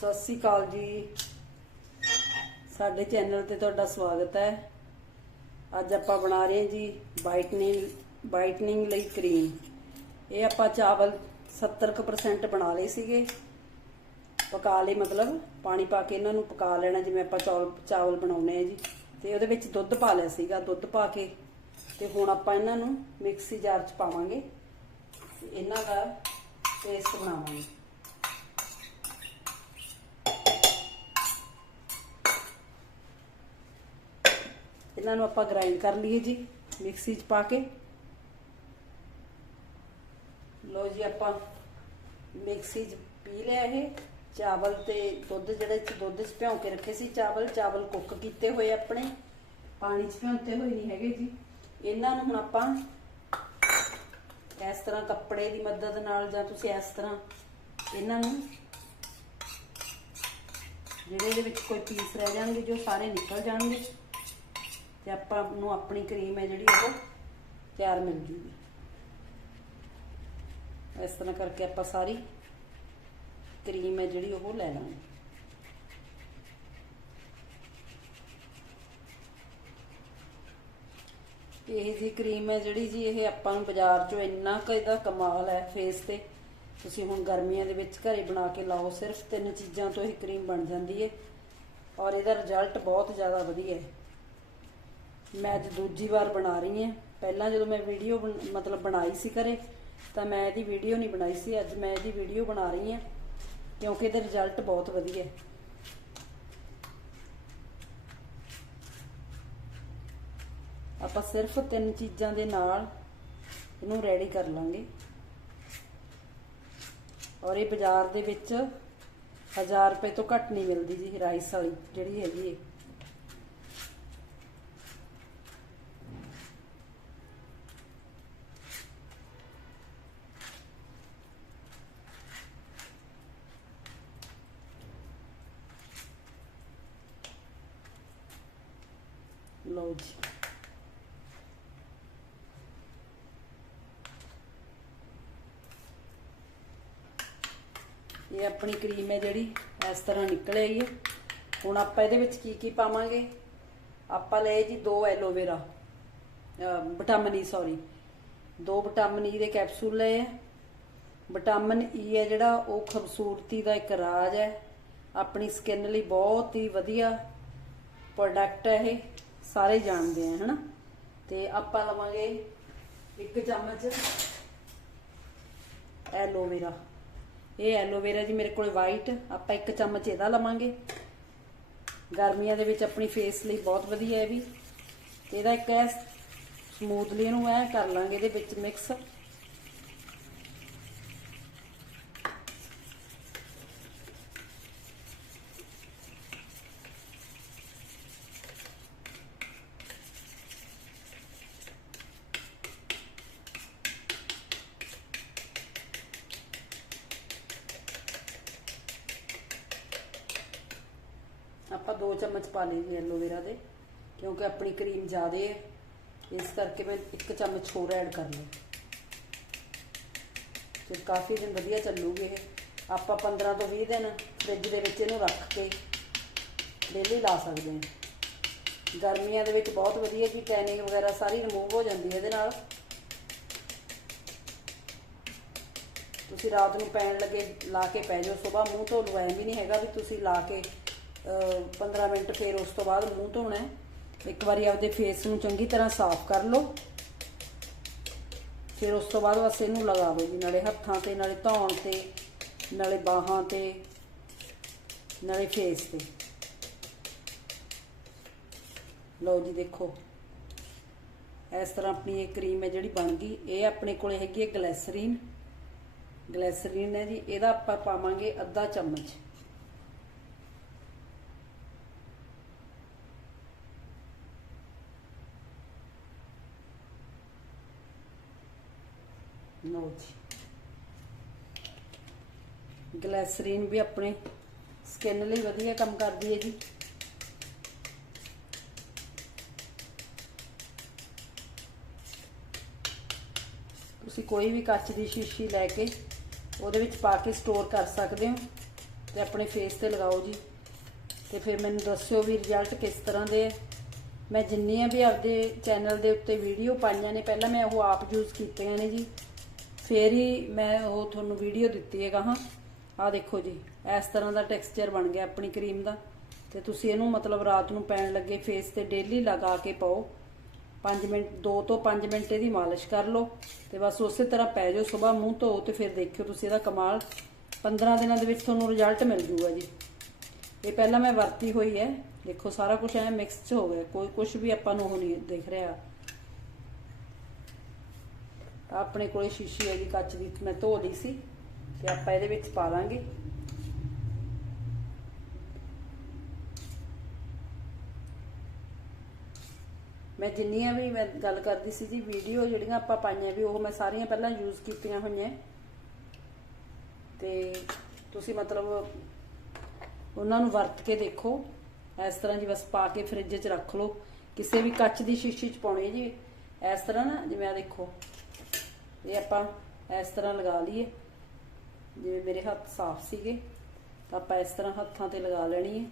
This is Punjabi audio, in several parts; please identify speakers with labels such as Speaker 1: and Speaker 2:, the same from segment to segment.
Speaker 1: ਸਤਿ ਸ੍ਰੀ ਅਕਾਲ ਜੀ। ਸਾਡੇ ਚੈਨਲ ਤੇ ਤੁਹਾਡਾ ਸਵਾਗਤ ਹੈ। ਅੱਜ ਆਪਾਂ ਬਣਾ ਰਹੇ ਹਾਂ ਜੀ ਵਾਈਟਨਿੰਗ ਵਾਈਟਨਿੰਗ ਲਈ ਕਰੀਮ। ਇਹ ਆਪਾਂ ਚਾਵਲ 70% ਬਣਾ ਲਏ ਸੀਗੇ। ਪਕਾ ਲਏ, ਮਤਲਬ ਪਾਣੀ ਪਾ ਕੇ ਇਹਨਾਂ ਨੂੰ ਪਕਾ ਲੈਣਾ, ਜਿਵੇਂ ਆਪਾਂ ਚੌਲ, ਚਾਵਲ ਬਣਾਉਨੇ ਆ ਜੀ। ਤੇ ਉਹਦੇ ਵਿੱਚ ਦੁੱਧ ਪਾ ਲਿਆ ਸੀਗਾ, ਦੁੱਧ ਪਾ ਕੇ। ਤੇ ਹੁਣ ਆਪਾਂ ਇਹਨਾਂ ਨੂੰ ਮਿਕਸੀ ਜਾਰ 'ਚ ਪਾਵਾਂਗੇ। ਇਹਨਾਂ ਦਾ ਪੇਸਟ ਬਣਾਵਾਂਗੇ। ਇਹਨਾਂ ਨੂੰ ਆਪਾਂ ਗ੍ਰਾਈਂਡ ਕਰ ਲਈਏ ਜੀ, ਮਿਕਸੀ 'ਚ ਪਾ ਕੇ। ਲੋ ਜੀ ਆਪਾਂ ਮਿਕਸੀ 'ਚ ਪੀ ਲਿਆ ਇਹ। ਚਾਵਲ ਤੇ ਦੁੱਧ, ਜਿਹੜੇ ਚ ਦੁੱਧ 'ਚ ਭਿਉਂ ਕੇ ਰੱਖੇ ਸੀ ਚਾਵਲ ਚਾਵਲ ਕੁੱਕ ਕੀਤੇ ਹੋਏ ਆਪਣੇ। ਪਾਣੀ 'ਚ ਭਿਉਂਤੇ ਹੋਏ ਨਹੀਂ ਹੈਗੇ ਜੀ। ਇਹਨਾਂ ਨੂੰ ਹੁਣ ਆਪਾਂ ਇਸ ਤਰ੍ਹਾਂ ਕੱਪੜੇ ਦੀ ਮਦਦ ਨਾਲ ਜਾਂ ਤੁਸੀਂ ਇਸ ਤਰ੍ਹਾਂ ਇਹਨਾਂ ਨੂੰ ਜਿਹੜੇ ਇਹਦੇ ਵਿੱਚ ਕੋਈ ਪੀਸ ਰਹਿ ਜਾਣਗੇ, ਜੋ ਸਾਰੇ ਨਿਕਲ ਜਾਣਗੇ। ਤੇ ਆਪਾਂ ਨੂੰ ਆਪਣੀ ਕਰੀਮ ਹੈ ਜਿਹੜੀ ਉਹ ਤਿਆਰ ਮਿਲ ਜੂਗੀ। ਇਸ ਤਰ੍ਹਾਂ ਕਰਕੇ ਆਪਾਂ ਸਾਰੀ ਕਰੀਮ ਹੈ ਜਿਹੜੀ ਉਹ ਲੈ ਲਾਂਗੇ। ਇਹ ਜੀ ਕਰੀਮ ਹੈ ਜਿਹੜੀ ਜੀ ਇਹ ਆਪਾਂ ਨੂੰ ਬਾਜ਼ਾਰ 'ਚੋਂ ਇੰਨਾ ਕੁ ਇਹਦਾ ਕਮਾਲ ਹੈ ਫੇਸ ਤੇ। ਤੁਸੀਂ ਹੁਣ ਗਰਮੀਆਂ ਦੇ ਵਿੱਚ ਘਰੇ ਬਣਾ ਕੇ ਲਾਓ, ਸਿਰਫ ਤਿੰਨ ਚੀਜ਼ਾਂ ਤੋਂ ਇਹ ਕਰੀਮ ਬਣ ਜਾਂਦੀ ਹੈ। ਔਰ ਇਹਦਾ ਰਿਜ਼ਲਟ ਬਹੁਤ ਜ਼ਿਆਦਾ ਵਧੀਆ ਹੈ। ਮੈਂ ਅੱਜ ਦੂਜੀ ਵਾਰ ਬਣਾ ਰਹੀ ਹਾਂ। ਪਹਿਲਾਂ ਜਦੋਂ ਮੈਂ ਵੀਡੀਓ ਮਤਲਬ ਬਣਾਈ ਸੀ ਘਰੇ, ਤਾਂ ਮੈਂ ਇਹਦੀ ਵੀਡੀਓ ਨਹੀਂ ਬਣਾਈ ਸੀ। ਅੱਜ ਮੈਂ ਇਹਦੀ ਵੀਡੀਓ ਬਣਾ ਰਹੀ ਹਾਂ, ਕਿਉਂਕਿ ਇਹਦਾ ਰਿਜ਼ਲਟ ਬਹੁਤ ਵਧੀਆ ਹੈ। ਆਪਾਂ ਸਿਰਫ ਤਿੰਨ ਚੀਜ਼ਾਂ ਦੇ ਨਾਲ ਇਹਨੂੰ ਰੈਡੀ ਕਰ ਲਾਂਗੇ। ਔਰ ਇਹ ਬਾਜ਼ਾਰ ਦੇ ਵਿੱਚ 1000 ਰੁਪਏ ਤੋਂ ਘੱਟ ਨਹੀਂ ਮਿਲਦੀ ਜੀ ਰਾਈਸ ਵਾਲੀ ਜਿਹੜੀ ਹੈਗੀ ਹੈ। ਲਓ ਜੀ ਇਹ ਆਪਣੀ ਕਰੀਮ ਹੈ ਜਿਹੜੀ, ਇਸ ਤਰ੍ਹਾਂ ਨਿਕਲ ਆਈ ਹੈ। ਹੁਣ ਆਪਾਂ ਇਹਦੇ ਵਿੱਚ ਕੀ ਕੀ ਪਾਵਾਂਗੇ? ਆਪਾਂ ਲਏ ਜੀ ਦੋ aloe vera vitamin e, E sorry ਦੋ ਵਿਟਾਮਿਨ ਈ ਦੇ ਕੈਪਸੂਲ ਲਏ ਆ ਵਿਟਾਮਿਨ ਈ ਹੈ ਜਿਹੜਾ, ਉਹ ਖੂਬਸੂਰਤੀ ਦਾ ਇੱਕ ਰਾਜ ਹੈ। ਆਪਣੀ ਸਕਿਨ ਲਈ ਬਹੁਤ ਹੀ ਵਧੀਆ ਪ੍ਰੋਡਕਟ ਹੈ ਇਹ। ਸਾਰੇ ਜਾਣਦੇ ਆ, ਹਨਾ? ਤੇ ਆਪਾਂ ਲਵਾਂਗੇ ਇੱਕ ਚਮਚ ਐਲੋਵੇਰਾ ਇਹ ਐਲੋਵੇਰਾ ਜੀ ਮੇਰੇ ਕੋਲ ਵਾਈਟ ਆਪਾਂ ਇੱਕ ਚਮਚ ਇਹਦਾ ਲਵਾਂਗੇ। ਗਰਮੀਆਂ ਦੇ ਵਿੱਚ ਆਪਣੀ ਫੇਸ ਲਈ ਬਹੁਤ ਵਧੀਆ ਹੈ ਵੀ। ਤੇ ਇਹਦਾ ਇੱਕ ਐ ਸਮੂਥਲੀ ਇਹਨੂੰ ਐ ਕਰ ਲਾਂਗੇ ਇਹਦੇ ਵਿੱਚ ਮਿਕਸ ਆਪਾਂ 2 ਚਮਚ ਪਾ ਲਈ ਜੀ ਐਲੋਵੇਰਾ ਦੇ, ਕਿਉਂਕਿ ਆਪਣੀ ਕਰੀਮ ਜ਼ਿਆਦਾ ਹੈ। ਇਸ ਕਰਕੇ ਮੈਂ ਇੱਕ ਚਮਚ ਹੋਰ ਐਡ ਕਰ ਲਿਆ ਫਿਰ ਕਾਫੀ ਦਿਨ ਵਧੀਆ ਚੱਲੂਗੀ ਇਹ। ਆਪਾਂ 15 ਤੋਂ 20 ਦਿਨ ਫ੍ਰਿਜ ਦੇ ਵਿੱਚ ਇਹਨੂੰ ਰੱਖ ਕੇ ਡੇਲੀ ਲਾ ਸਕਦੇ ਹਾਂ। ਗਰਮੀਆਂ ਦੇ ਵਿੱਚ ਬਹੁਤ ਵਧੀਆ ਜੀ ਟੈਨਿੰਗ ਵਗੈਰਾ ਸਾਰੀ ਰਿਮੂਵ ਹੋ ਜਾਂਦੀ ਹੈ ਇਹਦੇ ਨਾਲ। ਤੁਸੀਂ ਰਾਤ ਨੂੰ ਪੈਣ ਲੱਗੇ, ਲਾ ਕੇ ਪੈ ਜਾਓ। ਸਵੇਰ ਮੂੰਹ ਧੋ ਲਓ, ਐਂ ਵੀ ਨਹੀਂ ਹੈਗਾ ਵੀ ਤੁਸੀਂ ਲਾ ਕੇ 15 ਮਿੰਟ ਫਿਰ ਉਸ ਤੋਂ ਬਾਅਦ ਮੂੰਹ ਧੋਣਾ ਇੱਕ ਵਾਰੀ ਆਪਦੇ ਫੇਸ ਨੂੰ ਚੰਗੀ ਤਰ੍ਹਾਂ ਸਾਫ਼ ਕਰ ਲਓ। ਫਿਰ ਉਸ ਤੋਂ ਬਾਅਦ ਬਸ ਇਹਨੂੰ ਲਗਾ ਜੀ, ਨਾਲੇ ਹੱਥਾਂ ਤੇ, ਨਾਲੇ ਧੌਣ ਤੇ, ਨਾਲੇ ਬਾਹਾਂ ਤੇ, ਨਾਲੇ ਫੇਸ ਤੇ। ਲਓ ਜੀ ਦੇਖੋ, ਇਸ ਤਰ੍ਹਾਂ ਆਪਣੀ ਇਹ ਕਰੀਮ ਹੈ ਜਿਹੜੀ ਬਣ ਗਈ। ਇਹ ਆਪਣੇ ਕੋਲੇ ਹੈਗੀ ਹੈ ਗਲੈਸਰੀਨ। ਗਲੈਸਰੀਨ ਹੈ ਜੀ, ਇਹਦਾ ਆਪਾਂ ਪਾਵਾਂਗੇ ਅੱਧਾ ਚਮਚ। ਲਓ ਜੀ। ਗਲੈਸਰੀਨ ਵੀ ਆਪਣੇ ਸਕਿਨ ਲਈ ਵਧੀਆ ਕੰਮ ਕਰਦੀ ਹੈ ਜੀ। ਤੁਸੀਂ ਕੋਈ ਵੀ ਕੱਚ ਦੀ ਸ਼ੀਸ਼ੀ ਲੈ ਕੇ ਉਹਦੇ ਵਿੱਚ ਪਾ ਕੇ ਸਟੋਰ ਕਰ ਸਕਦੇ ਹੋ ਤੇ ਆਪਣੇ ਫੇਸ ਤੇ ਲਗਾਓ ਜੀ। ਤੇ ਫਿਰ ਮੈਨੂੰ ਦੱਸਿਓ ਵੀ ਰਿਜ਼ਲਟ ਕਿਸ ਤਰ੍ਹਾਂ ਦੇ ਹੈ ਮੈਂ ਜਿੰਨੀਆਂ ਵੀ ਆਪਦੇ ਚੈਨਲ ਦੇ ਉੱਤੇ ਵੀਡੀਓ ਪਾਈਆਂ ਨੇ, ਪਹਿਲਾਂ ਮੈਂ ਉਹ ਆਪ ਯੂਜ਼ ਕੀਤੀਆਂ ਨੇ ਜੀ। ਫੇਰ ਹੀ ਮੈਂ ਉਹ ਤੁਹਾਨੂੰ ਵੀਡੀਓ ਦਿੱਤੀ ਹੈਗਾ ਹਾਂ ਆਹ ਦੇਖੋ ਜੀ, ਇਸ ਤਰ੍ਹਾਂ ਦਾ ਟੈਕਸਚਰ ਬਣ ਗਿਆ ਆਪਣੀ ਕਰੀਮ ਦਾ। ਤੇ ਤੁਸੀਂ ਇਹਨੂੰ ਮਤਲਬ ਰਾਤ ਨੂੰ ਪੈਣ ਲੱਗੇ ਫੇਸ ਤੇ ਡੇਲੀ ਲਗਾ ਕੇ ਪਾਓ। 5 ਮਿੰਟ 2 ਤੋਂ 5 ਮਿੰਟ ਇਹਦੀ ਮਾਲਿਸ਼ ਕਰ ਲਓ ਤੇ ਬਸ ਉਸੇ ਤਰ੍ਹਾਂ ਪੈ ਜਾਓ ਸਵੇਰ ਮੂੰਹ ਧੋ ਤੇ ਫਿਰ ਦੇਖਿਓ ਤੁਸੀਂ ਇਹਦਾ ਕਮਾਲ। 15 ਦਿਨਾਂ ਦੇ ਵਿੱਚ ਤੁਹਾਨੂੰ ਰਿਜ਼ਲਟ ਮਿਲ ਜੂਗਾ ਜੀ। ਇਹ ਪਹਿਲਾਂ ਮੈਂ ਵਰਤੀ ਹੋਈ ਹੈ। ਦੇਖੋ ਸਾਰਾ ਕੁਝ ਐ ਮਿਕਸ ਚ ਹੋ ਗਿਆ। ਕੋਈ ਕੁਝ ਵੀ ਆਪਾਂ ਨੂੰ ਉਹ ਨਹੀਂ ਦਿਖ ਰਿਹਾ। ਆਪਣੇ ਕੋਲੇ ਸ਼ੀਸ਼ੀ ਹੈਗੀ ਕੱਚ ਦੀ ਮੈਂ ਧੋ ਲਈ ਸੀ ਤੇ ਆਪਾਂ ਇਹਦੇ ਵਿੱਚ ਪਾ ਲਾਂਗੇ। ਮੈਂ ਜਿੰਨੀਆਂ ਵੀ ਮੈਂ ਗੱਲ ਕਰਦੀ ਸੀ ਜੀ ਵੀਡੀਓ ਜਿਹੜੀਆਂ ਆਪਾਂ ਪਾਈਆਂ ਵੀ ਉਹ ਮੈਂ ਸਾਰੀਆਂ ਪਹਿਲਾਂ ਯੂਜ਼ ਕੀਤੀਆਂ ਹੋਈਆਂ। ਤੇ ਤੁਸੀਂ ਮਤਲਬ ਉਹਨਾਂ ਨੂੰ ਵਰਤ ਕੇ ਦੇਖੋ। ਇਸ ਤਰ੍ਹਾਂ ਜੀ ਬਸ ਪਾ ਕੇ ਫ੍ਰਿਜ 'ਚ ਰੱਖ ਲਓ। ਕਿਸੇ ਵੀ ਕੱਚ ਦੀ ਸ਼ੀਸ਼ੀ 'ਚ ਪਾਉਣੀ ਜੀ। ਇਸ ਤਰ੍ਹਾਂ ਨਾ ਜਿਵੇਂ ਆ ਦੇਖੋ ਇਹ ਆਪਾਂ ਇਸ ਤਰ੍ਹਾਂ ਲਗਾ ਲਈਏ। ਜਿਵੇਂ ਮੇਰੇ ਹੱਥ ਸਾਫ਼ ਸੀਗੇ, ਤਾਂ ਆਪਾਂ ਇਸ ਤਰ੍ਹਾਂ ਹੱਥਾਂ ਤੇ ਲਗਾ ਲੈਣੀ ਹੈ।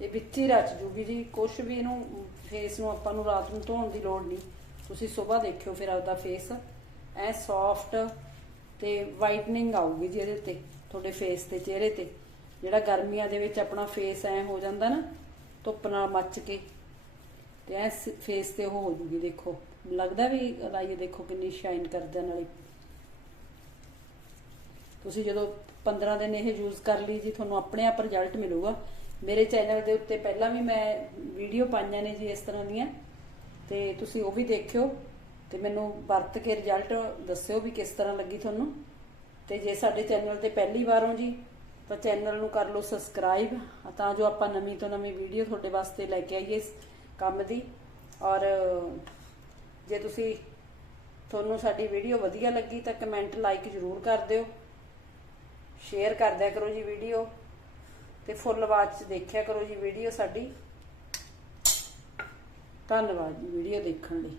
Speaker 1: ਇਹ ਵਿੱਚ ਹੀ ਰਚ ਜੂਗੀ ਜੀ ਕੁਝ ਵੀ ਇਹਨੂੰ ਫੇਸ ਨੂੰ ਆਪਾਂ ਨੂੰ ਰਾਤ ਨੂੰ ਧੋਣ ਦੀ ਲੋੜ ਨਹੀਂ। ਤੁਸੀਂ ਸਵੇਰ ਦੇਖਿਓ ਫਿਰ ਆਪਦਾ ਫੇਸ ਐ ਸੌਫਟ ਤੇ ਵਾਈਟਨਿੰਗ ਆਊਗੀ ਜੀ ਇਹਦੇ ਉੱਤੇ, ਤੁਹਾਡੇ ਫੇਸ ਤੇ ਚਿਹਰੇ ਤੇ। ਜਿਹੜਾ ਗਰਮੀਆਂ ਦੇ ਵਿੱਚ ਆਪਣਾ ਫੇਸ ਐ ਹੋ ਜਾਂਦਾ ਨਾ ਧੁੱਪ ਨਾਲ ਮੱਚ ਕੇ ਤੇ ਐ ਫੇਸ ਤੇ ਉਹ ਹੋ ਜੂਗੀ, ਦੇਖੋ। ਲੱਗਦਾ ਵੀ ਲਾਈਏ ਦੇਖੋ ਕਿੰਨੀ ਸ਼ਾਈਨ ਕਰਦਾ ਨਾਲੇ। ਤੁਸੀਂ ਜਦੋਂ 15 ਦਿਨ ਇਹ ਯੂਜ਼ ਕਰ ਲਈ ਜੀ, ਤੁਹਾਨੂੰ ਆਪਣੇ ਆਪ ਰਿਜ਼ਲਟ ਮਿਲੂਗਾ। ਮੇਰੇ ਚੈਨਲ ਦੇ ਉੱਤੇ ਪਹਿਲਾਂ ਵੀ ਮੈਂ ਵੀਡੀਓ ਪਾਈਆਂ ਨੇ ਜੀ ਇਸ ਤਰ੍ਹਾਂ ਦੀਆਂ। ਤੇ ਤੁਸੀਂ ਉਹ ਵੀ ਦੇਖਿਓ। ਤੇ ਮੈਨੂੰ ਵਰਤ ਕੇ ਰਿਜ਼ਲਟ ਦੱਸਿਓ ਵੀ ਕਿਸ ਤਰ੍ਹਾਂ ਲੱਗੀ ਤੁਹਾਨੂੰ। ਤੇ ਜੇ ਸਾਡੇ ਚੈਨਲ ਤੇ ਪਹਿਲੀ ਵਾਰ ਹੋ ਜੀ ਤਾਂ ਚੈਨਲ ਨੂੰ ਕਰ ਲਓ ਸਬਸਕ੍ਰਾਈਬ ਤਾਂ ਜੋ ਆਪਾਂ ਨਵੀਂ ਤੋਂ ਨਵੀਂ ਵੀਡੀਓ ਤੁਹਾਡੇ ਵਾਸਤੇ ਲੈ ਕੇ ਆਈਏ ਇਸ ਕੰਮ ਦੀ। ਔਰ ਜੇ ਤੁਸੀਂ ਤੁਹਾਨੂੰ ਸਾਡੀ ਵੀਡੀਓ ਵਧੀਆ ਲੱਗੀ ਤਾਂ ਕਮੈਂਟ ਲਾਈਕ ਜ਼ਰੂਰ ਕਰ ਦਿਓ। ਸ਼ੇਅਰ ਕਰਦਿਆ ਕਰੋ ਜੀ ਵੀਡੀਓ ਤੇ ਫੁੱਲ ਆਵਾਜ਼ 'ਚ ਦੇਖਿਆ ਕਰੋ ਜੀ ਵੀਡੀਓ ਸਾਡੀ। ਧੰਨਵਾਦ ਜੀ ਵੀਡੀਓ ਦੇਖਣ ਲਈ।